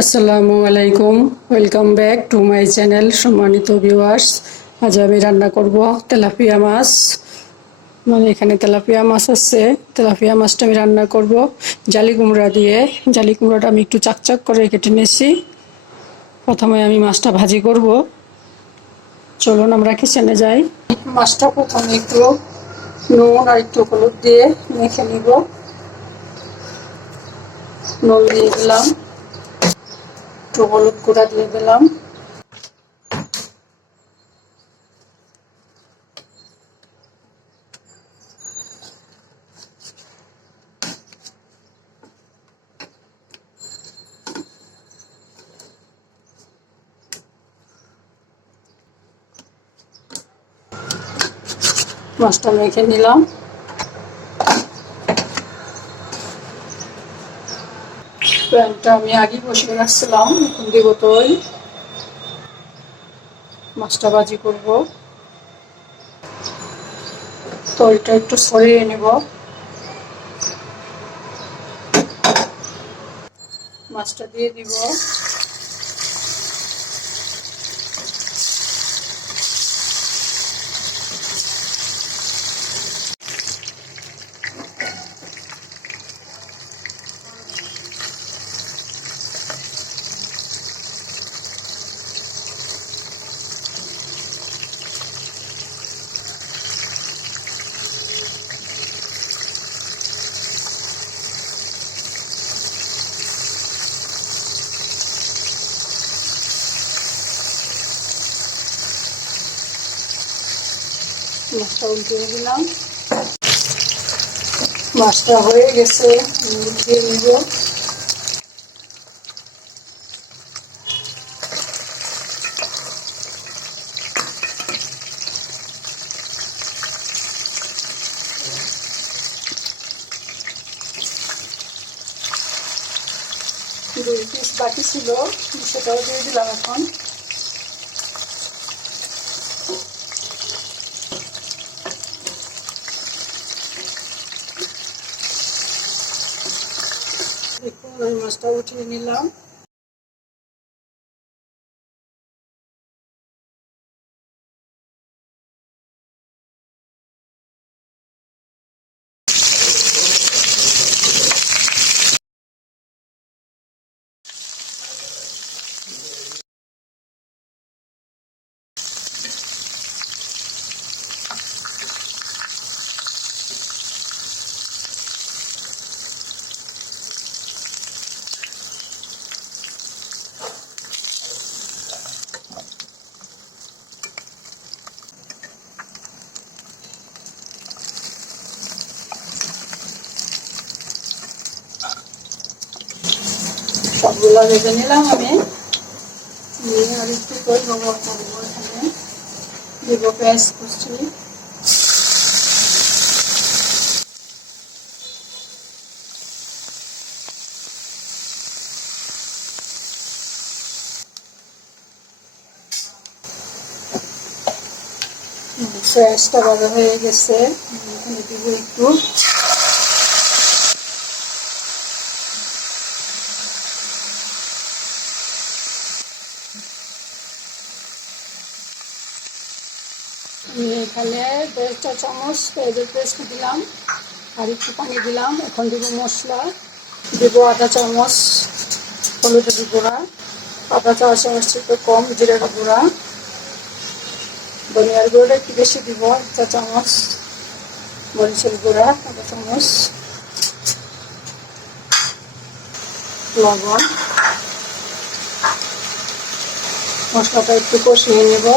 আসসালামু আলাইকুম, welcome back to my channel. সম্মানিত ভিউয়ার্স, আজ আমি রান্না করব তেলাপিয়া মাছ। এখানে তেলাপিয়া মাছ আছে। তেলাপিয়া মাছটা আমি রান্না করব জালি কুমড়া দিয়ে। জালি কুমড়াটা আমি একটু চাকচাক করে কেটে নিয়েছি। প্রথমে আমি মাছটা ভাজি করব। চলুন আমরা কিচেনে যাই। মাছটা প্রথমে একটু নুন আর একটু হলুদ দিয়ে মেখে নিব। নুন দিয়ে দিলাম, একটু হলুদ গুঁড়া দিয়ে দিলাম, মাছটা মেখে নিলাম। প্যানটা আমি আগে বসিয়ে রাখছিলাম, এখন দিব তৈল। মাছটা ভাজি করব। তৈলটা একটু সরিয়ে নেব। মাছটা দিয়ে দিব। মাছটা উল্টিয়ে দিলাম। মাছটা হয়ে গেছে, উল্টিয়ে নিব। দুই পিস বাকি ছিল, সেটাও দিয়ে দিলাম। এখন দেখুন আমি মাছটা উঠিয়ে নিলাম। সবগুলো ভেজে নিলাম আমি। আর একটু করে ব্যবহার করবো। এখানে দিব পেঁয়াজ কুচি, পেঁয়াজটা ভাজা হয়ে গেছে। এখানে দিব একটু এখানে 1.5 চামচ পেঁয়াজের পেস্ট দিলাম, আর একটু পানি দিলাম। এখন দিব মশলা। দিব আধা চামচ হলুদের গুঁড়া, আধা চা চামচ থেকে কম জিরার গুঁড়া, ধনিয়ার গুঁড়োটা একটু বেশি দিব, 1 চা চামচ, মরিচের গুঁড়া আধা চামচ, লবণ। মশলাটা একটু কষিয়ে নেব।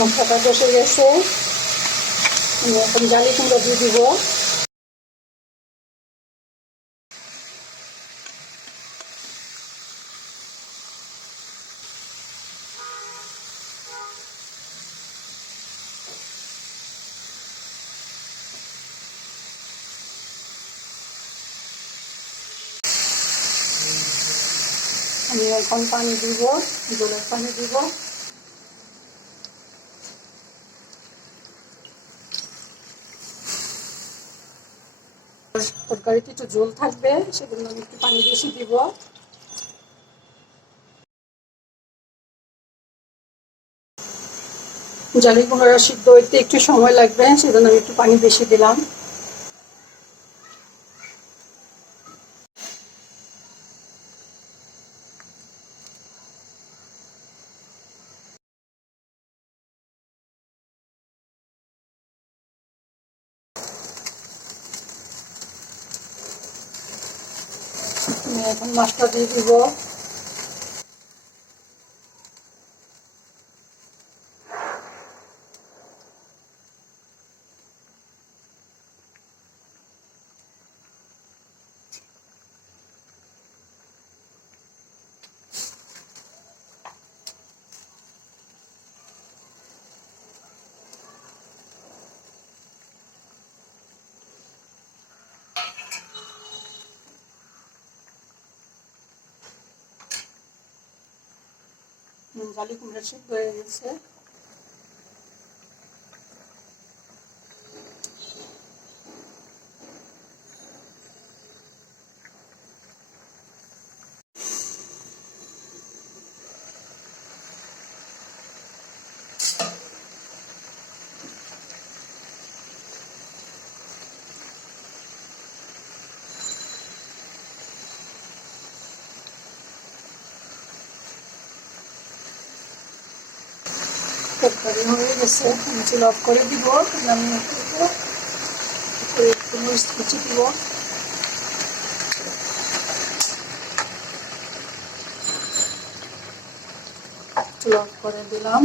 মশলাটা কষে গেছে, আমি এখন জালি কুমড়া দিয়ে দিব। আমি এখন পানি দিব, জলের পানি দিব। তরকারিতে একটু ঝোল থাকবে, সেজন্য আমি একটু পানি বেশি দিব। জালি কুমড়া সিদ্ধ হইতে একটু সময় লাগবে, সেজন্য আমি একটু পানি বেশি দিলাম। আমি এখন মাছটা দিয়ে দিব। জালি কুমড়া সিদ্ধ হয়ে গেছে। তরকারি হয়ে গেছে, আমি চুল অফ করে দিব। নামিয়ে ফেলবো, একটু মরিচ কুচি দিব। চুল অফ করে দিলাম।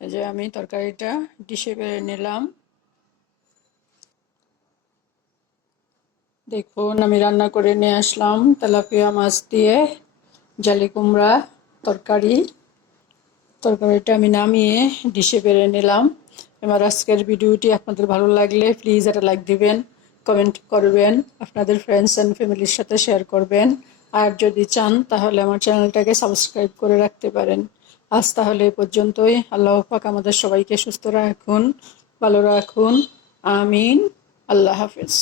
এই যে আমি তরকারিটা ডিশে বেড়ে নিলাম। দেখুন, আমি রান্না করে নিয়ে আসলাম তেলাপিয়া মাছ দিয়ে জালি কুমড়া তরকারি। তরকারিটা আমি নামিয়ে ডিশে বেড়ে নিলাম। আমার আজকের ভিডিওটি আপনাদের ভালো লাগলে প্লিজ একটা লাইক দিবেন, কমেন্ট করবেন, আপনাদের ফ্রেন্ডস অ্যান্ড ফ্যামিলির সাথে শেয়ার করবেন। আর যদি চান তাহলে আমার চ্যানেলটাকে সাবস্ক্রাইব করে রাখতে পারেন। আজ তাহলে এ পর্যন্তই। আল্লাহ পাক আমাদের সবাইকে সুস্থ রাখুন, ভালো রাখুন। আমিন। আল্লাহ হাফেজ।